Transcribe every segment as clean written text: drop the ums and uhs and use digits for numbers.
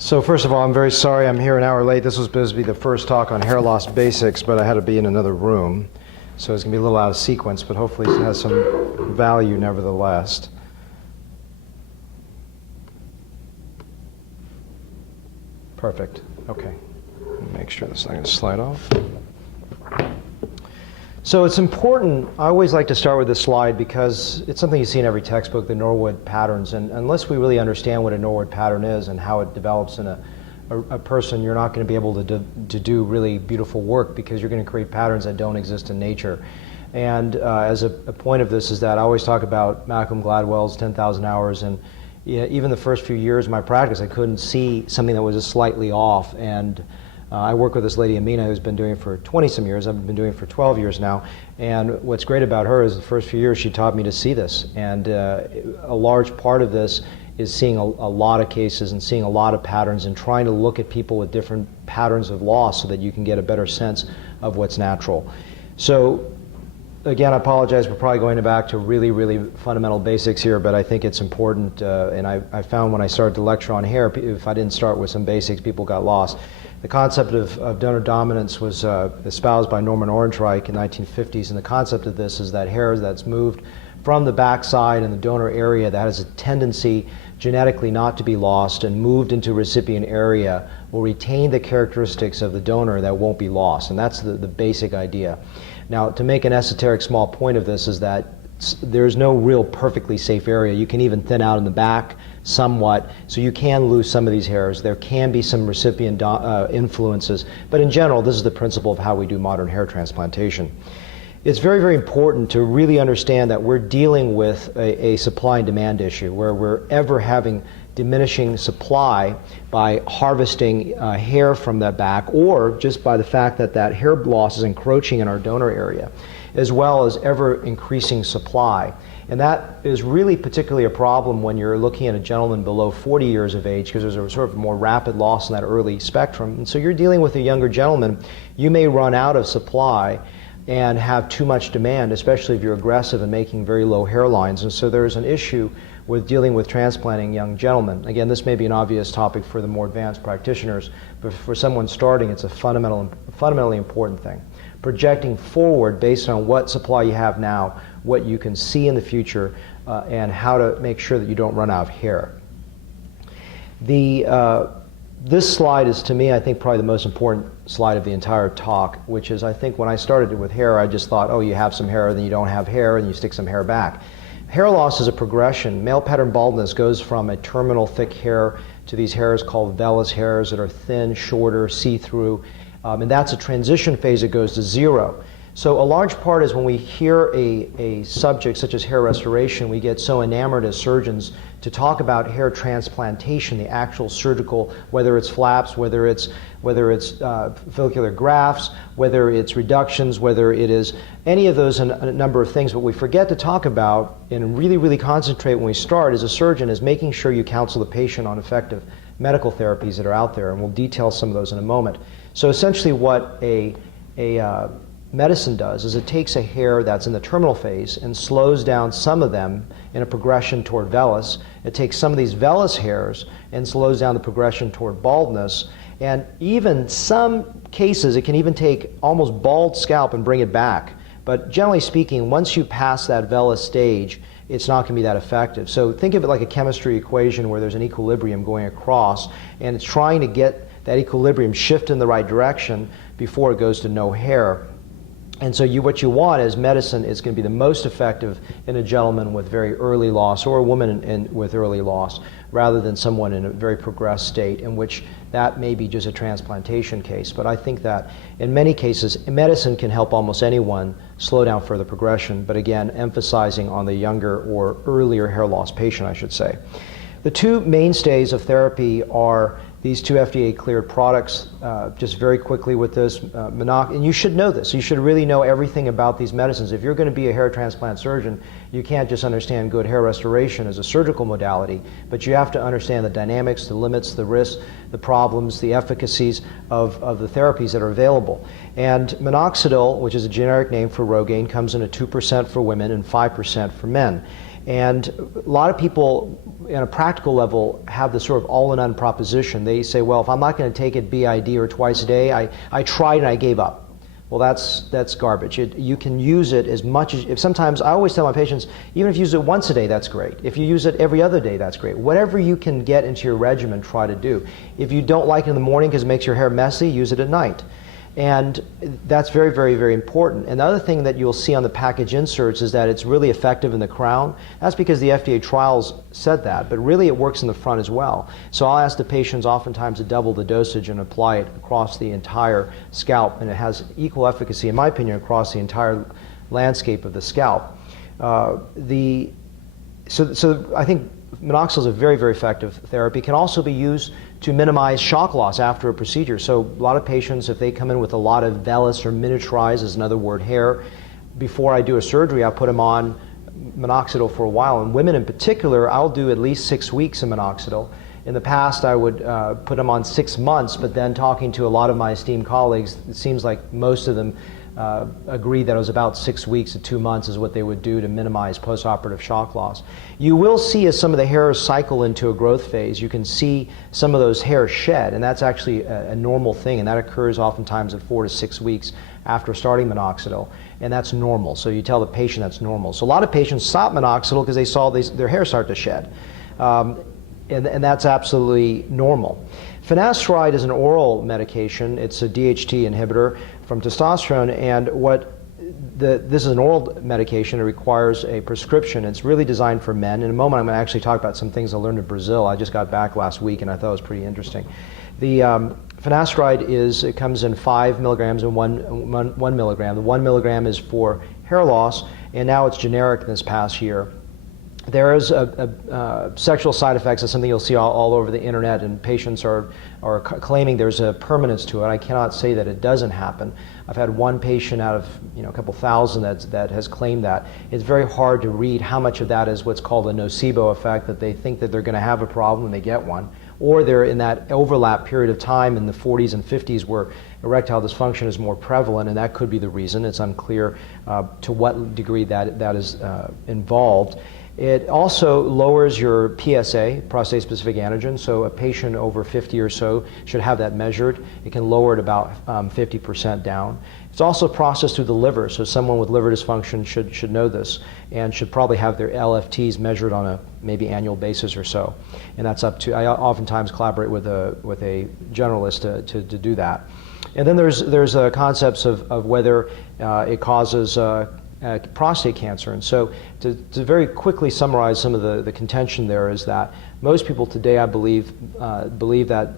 So first of all, I'm very sorry I'm here an hour late. This was supposed to be the first talk on hair loss basics, but I had to be in another room. So it's going to be a little out of sequence, but hopefully it has some value nevertheless. Perfect. Okay. Make sure this is not going to slide off. So it's important, I always like to start with this slide because it's something you see in every textbook, the Norwood patterns, and unless we really understand what a Norwood pattern is and how it develops in a person, you're not going to be able to do really beautiful work because you're going to create patterns that don't exist in nature. And as a point of this is that I always talk about Malcolm Gladwell's 10,000 hours, and even the first few years of my practice I couldn't see something that was just slightly off. And I work with this lady, Amina, who's been doing it for 20-some years. I've been doing it for 12 years now. And what's great about her is the first few years she taught me to see this. And a large part of this is seeing a lot of cases and seeing a lot of patterns and trying to look at people with different patterns of loss so that you can get a better sense of what's natural. So again, I apologize, we're probably going back to really, really fundamental basics here, but I think it's important. And I found when I started to lecture on hair, if I didn't start with some basics, people got lost. The concept of donor dominance was espoused by Norman Orentreich in the 1950s, and the concept of this is that hair that's moved from the backside in the donor area that has a tendency genetically not to be lost and moved into recipient area will retain the characteristics of the donor that won't be lost, and that's the basic idea. Now, to make an esoteric small point of this is that there's no real perfectly safe area. You can even thin out in the back somewhat, so you can lose some of these hairs. There can be some recipient influences, but in general, this is the principle of how we do modern hair transplantation. It's very, very important to really understand that we're dealing with a supply and demand issue where we're ever having diminishing supply by harvesting hair from that back, or just by the fact that that hair loss is encroaching in our donor area, as well as ever increasing supply. And that is really particularly a problem when you're looking at a gentleman below 40 years of age, because there's a sort of more rapid loss in that early spectrum. And so you're dealing with a younger gentleman, you may run out of supply and have too much demand, especially if you're aggressive and making very low hairlines. And so there's an issue with dealing with transplanting young gentlemen. Again, this may be an obvious topic for the more advanced practitioners, but for someone starting, it's a fundamentally important thing. Projecting forward based on what supply you have now, what you can see in the future, and how to make sure that you don't run out of hair. This slide is, to me, I think, probably the most important slide of the entire talk, which is, I think, when I started with hair, I just thought, oh, you have some hair, then you don't have hair, and you stick some hair back. Hair loss is a progression. Male pattern baldness goes from a terminal thick hair to these hairs called vellus hairs that are thin, shorter, see-through, and that's a transition phase that goes to zero. So a large part is when we hear a subject such as hair restoration, we get so enamored as surgeons to talk about hair transplantation, the actual surgical, whether it's flaps, whether it's follicular grafts, whether it's reductions, whether it is any of those and a number of things. What we forget to talk about and really, really concentrate when we start as a surgeon is making sure you counsel the patient on effective medical therapies that are out there, and we'll detail some of those in a moment. So essentially what a medicine does is it takes a hair that's in the terminal phase and slows down some of them in a progression toward vellus. It takes some of these vellus hairs and slows down the progression toward baldness. And even some cases, it can even take almost bald scalp and bring it back. But generally speaking, once you pass that vellus stage, it's not going to be that effective. So think of it like a chemistry equation where there's an equilibrium going across, and it's trying to get that equilibrium shift in the right direction before it goes to no hair. And so what you want is medicine is going to be the most effective in a gentleman with very early loss or a woman with early loss, rather than someone in a very progressed state in which that may be just a transplantation case. But I think that in many cases, medicine can help almost anyone slow down further progression, but again, emphasizing on the younger or earlier hair loss patient, I should say. The two mainstays of therapy are these two FDA-cleared products. Just very quickly with this, and you should know this. You should really know everything about these medicines. If you're going to be a hair transplant surgeon, you can't just understand good hair restoration as a surgical modality, but you have to understand the dynamics, the limits, the risks, the problems, the efficacies of the therapies that are available. And Minoxidil, which is a generic name for rogaine, comes in at 2% for women and 5% for men. And a lot of people, on a practical level, have this sort of all-in-one proposition. They say, well, if I'm not going to take it BID or twice a day, I tried and I gave up. Well, that's garbage. You can use it as much as, if sometimes, I always tell my patients, even if you use it once a day, that's great. If you use it every other day, that's great. Whatever you can get into your regimen, try to do. If you don't like it in the morning because it makes your hair messy, use it at night. And that's very, very, very important. And the other thing that you'll see on the package inserts is that it's really effective in the crown. That's because the FDA trials said that, but really it works in the front as well. So I'll ask the patients oftentimes to double the dosage and apply it across the entire scalp, and it has equal efficacy, in my opinion, across the entire landscape of the scalp. So I think minoxidil is a very, very effective therapy. It can also be used to minimize shock loss after a procedure. So a lot of patients, if they come in with a lot of vellus or miniaturized, is another word, hair, before I do a surgery, I put them on minoxidil for a while. And women in particular, I'll do at least 6 weeks of minoxidil. In the past, I would put them on 6 months, but then talking to a lot of my esteemed colleagues, it seems like most of them agreed that it was about 6 weeks to 2 months is what they would do to minimize postoperative shock loss. You will see as some of the hairs cycle into a growth phase, you can see some of those hairs shed, and that's actually a normal thing, and that occurs oftentimes at 4 to 6 weeks after starting minoxidil, and that's normal. So you tell the patient that's normal. So a lot of patients stop minoxidil because they saw their hair start to shed, and that's absolutely normal. Finasteride is an oral medication. It's a DHT inhibitor from testosterone, and this is an oral medication. It requires a prescription. It's really designed for men. In a moment, I'm going to actually talk about some things I learned in Brazil. I just got back last week, and I thought it was pretty interesting. The finasteride it comes in 5 milligrams and 1 milligram. The 1 milligram is for hair loss, and now it's generic this past year. There is sexual side effects. That's something you'll see all over the internet, and patients are claiming there's a permanence to it. I cannot say that it doesn't happen. I've had one patient out of a couple thousand that has claimed that. It's very hard to read how much of that is what's called a nocebo effect, that they think that they're going to have a problem when they get one, or they're in that overlap period of time in the 40s and 50s where erectile dysfunction is more prevalent, and that could be the reason. It's unclear to what degree that is involved. It also lowers your PSA, prostate-specific antigen, so a patient over 50 or so should have that measured. It can lower it about 50% down. It's also processed through the liver, so someone with liver dysfunction should know this and should probably have their LFTs measured on a maybe annual basis or so. And that's up to, I oftentimes collaborate with a generalist to do that. And then there's concepts of whether it causes prostate cancer. And so to very quickly summarize some of the contention there is that most people today, I believe that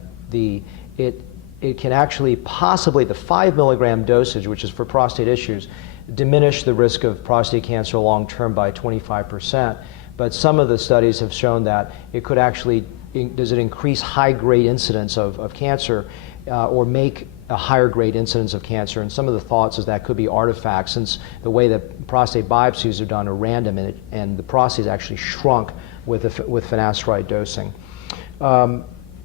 it can actually possibly, the 5 milligram dosage, which is for prostate issues, diminish the risk of prostate cancer long term by 25%. But some of the studies have shown that it could actually, does it increase high grade incidence of cancer or make a higher grade incidence of cancer? And some of the thoughts is that could be artifacts, since the way that prostate biopsies are done are random, and the prostate is actually shrunk with finasteride dosing.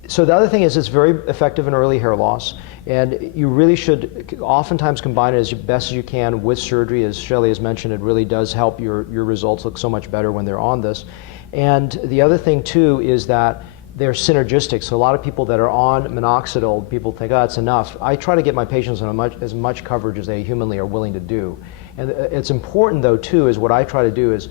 So the other thing is it's very effective in early hair loss, and you really should oftentimes combine it as best as you can with surgery. As Shelley has mentioned, it really does help your results look so much better when they're on this. And the other thing too is that they're synergistic. So a lot of people that are on minoxidil, people think, oh, that's enough. I try to get my patients on as much coverage as they humanly are willing to do. And it's important though too, is what I try to do is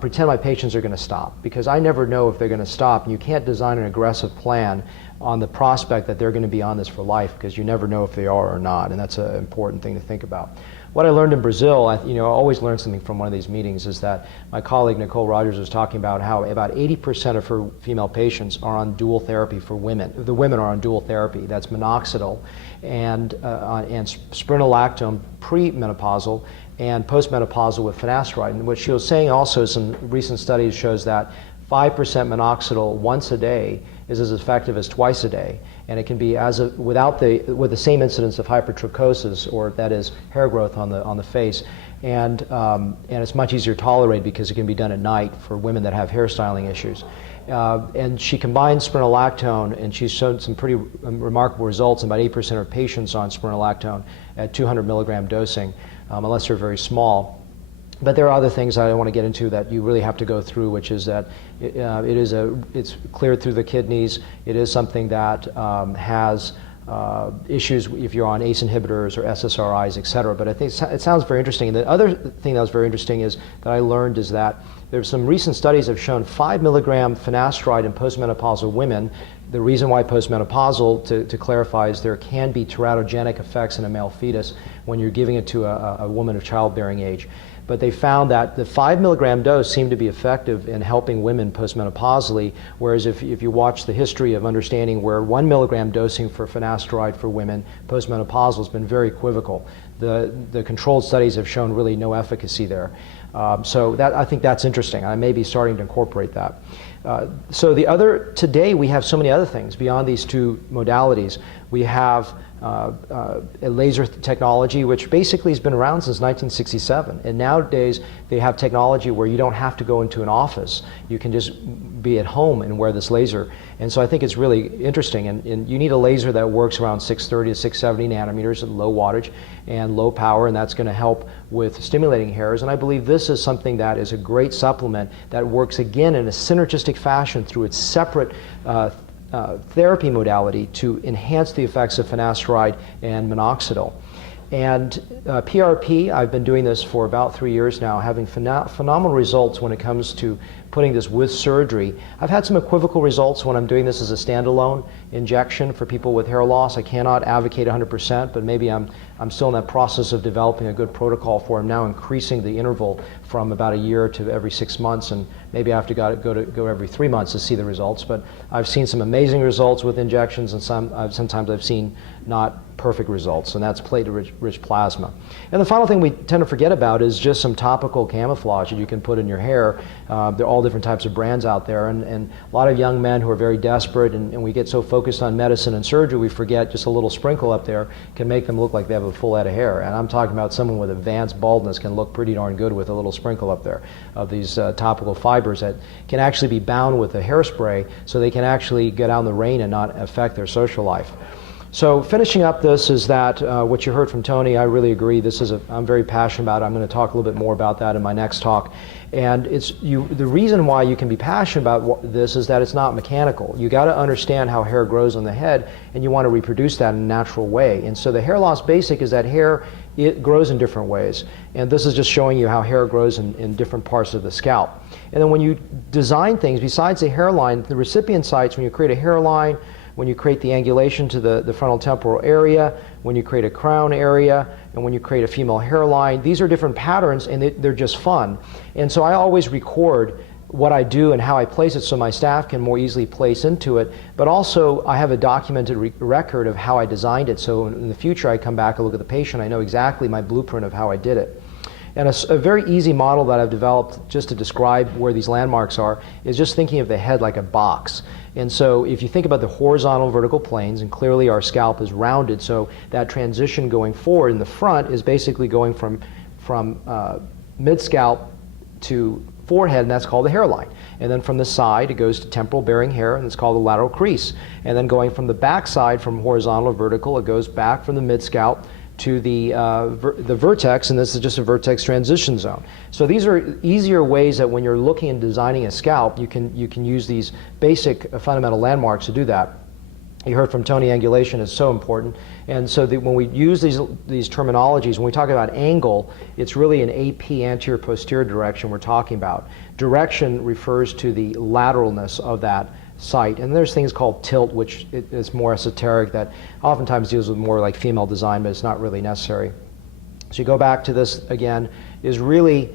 pretend my patients are going to stop, because I never know if they're going to stop, and you can't design an aggressive plan on the prospect that they're going to be on this for life, because you never know if they are or not, and that's an important thing to think about. What I learned in Brazil, I always learn something from one of these meetings, is that my colleague Nicole Rogers was talking about how about 80% of her female patients are on dual therapy for women. The women are on dual therapy. That's minoxidil and spironolactone pre-menopausal and postmenopausal with finasteride. And what she was saying also, some recent studies shows that 5% minoxidil once a day is as effective as twice a day, and it can be with the same incidence of hypertrichosis, or that is hair growth on the face, and it's much easier to tolerate because it can be done at night for women that have hairstyling issues. And she combined spironolactone, and she's shown some pretty remarkable results in about 8% of patients on spironolactone at 200 milligram dosing, unless they're very small. But there are other things I don't want to get into that you really have to go through, which is that it's cleared through the kidneys. It is something that has issues if you're on ACE inhibitors or SSRIs, et cetera. But I think it sounds very interesting. And the other thing that was very interesting is that I learned is that there's some recent studies have shown 5 milligram finasteride in postmenopausal women. The reason why postmenopausal, to clarify, is there can be teratogenic effects in a male fetus when you're giving it to a woman of childbearing age. But they found that the 5 milligram dose seemed to be effective in helping women postmenopausally, whereas if you watch the history of understanding where 1 milligram dosing for finasteride for women postmenopausal has been very equivocal. The controlled studies have shown really no efficacy there. So I think that's interesting. I may be starting to incorporate that. Today we have so many other things beyond these two modalities. We have a laser technology, which basically has been around since 1967. And nowadays, they have technology where you don't have to go into an office. You can just be at home and wear this laser. And so I think it's really interesting. And you need a laser that works around 630 to 670 nanometers at low wattage and low power, and that's going to help with stimulating hairs. And I believe this is something that is a great supplement that works, again, in a synergistic fashion through its separate therapy modality to enhance the effects of finasteride and minoxidil. And PRP, I've been doing this for about 3 years now, having phenomenal results when it comes to putting this with surgery. I've had some equivocal results when I'm doing this as a standalone injection for people with hair loss. I cannot advocate 100%, but maybe I'm still in that process of developing a good protocol for them, now increasing the interval from about a year to every 6 months, and maybe I have to go every 3 months to see the results. But I've seen some amazing results with injections, and sometimes I've seen not perfect results, and that's platelet-rich plasma. And the final thing we tend to forget about is just some topical camouflage that you can put in your hair. There are all different types of brands out there, and a lot of young men who are very desperate, and we get so focused on medicine and surgery, we forget just a little sprinkle up there can make them look like they have a full head of hair. And I'm talking about someone with advanced baldness can look pretty darn good with a little sprinkle up there of these topical fibers that can actually be bound with a hairspray so they can actually get out in the rain and not affect their social life. So finishing up this is that what you heard from Tony, I really agree. I'm very passionate about it. I'm going to talk a little bit more about that in my next talk. And the reason why you can be passionate about this is that it's not mechanical. You got to understand how hair grows on the head, and you want to reproduce that in a natural way. And so the hair loss basic is that hair, it grows in different ways. And this is just showing you how hair grows in different parts of the scalp. And then when you design things, besides the hairline, the recipient sites, when you create a hairline, when you create the angulation to the frontal temporal area, when you create a crown area, and when you create a female hairline, these are different patterns, and they're just fun. And so I always record what I do and how I place it so my staff can more easily place into it, but also I have a documented record of how I designed it, so in the future I come back and look at the patient, I know exactly my blueprint of how I did it. And a very easy model that I've developed just to describe where these landmarks are is just thinking of the head like a box. And so if you think about the horizontal vertical planes, and clearly our scalp is rounded, so that transition going forward in the front is basically going from mid-scalp to forehead, and that's called the hairline. And then from the side, it goes to temporal bearing hair, and it's called the lateral crease. And then going from the back side, from horizontal to vertical, it goes back from the mid-scalp to the vertex, and this is just a vertex transition zone. So these are easier ways that when you're looking and designing a scalp, you can use these basic fundamental landmarks to do that. You heard from Tony, angulation is so important. And so when we use these terminologies, when we talk about angle, it's really an AP, anterior posterior direction we're talking about. Direction refers to the lateralness of that site. And there's things called tilt, which is more esoteric, that oftentimes deals with more like female design, but it's not really necessary. So you go back to this again, is really,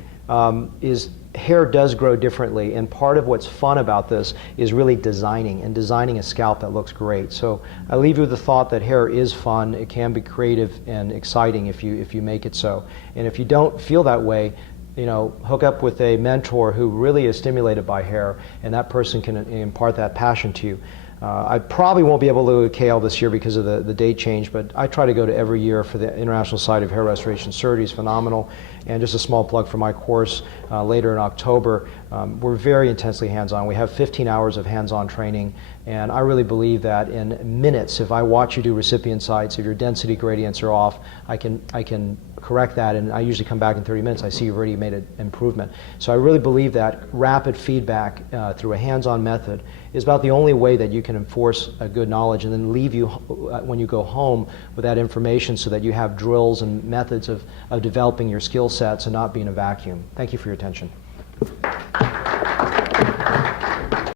hair does grow differently, and part of what's fun about this is really designing a scalp that looks great. So I leave you with the thought that hair is fun. It can be creative and exciting if you make it so. And if you don't feel that way, hook up with a mentor who really is stimulated by hair, and that person can impart that passion to you. I probably won't be able to go to KL this year because of the date change, but I try to go to every year for the International Society of Hair Restoration Surgery. It's phenomenal. And just a small plug for my course later in October. We're very intensely hands-on. We have 15 hours of hands-on training, and I really believe that in minutes, if I watch you do recipient sites, if your density gradients are off, I can correct that, and I usually come back in 30 minutes, I see you've already made an improvement. So I really believe that rapid feedback through a hands-on method is about the only way that you can enforce a good knowledge and then leave you, when you go home, with that information so that you have drills and methods of developing your skill sets and not be in a vacuum. Thank you for your attention.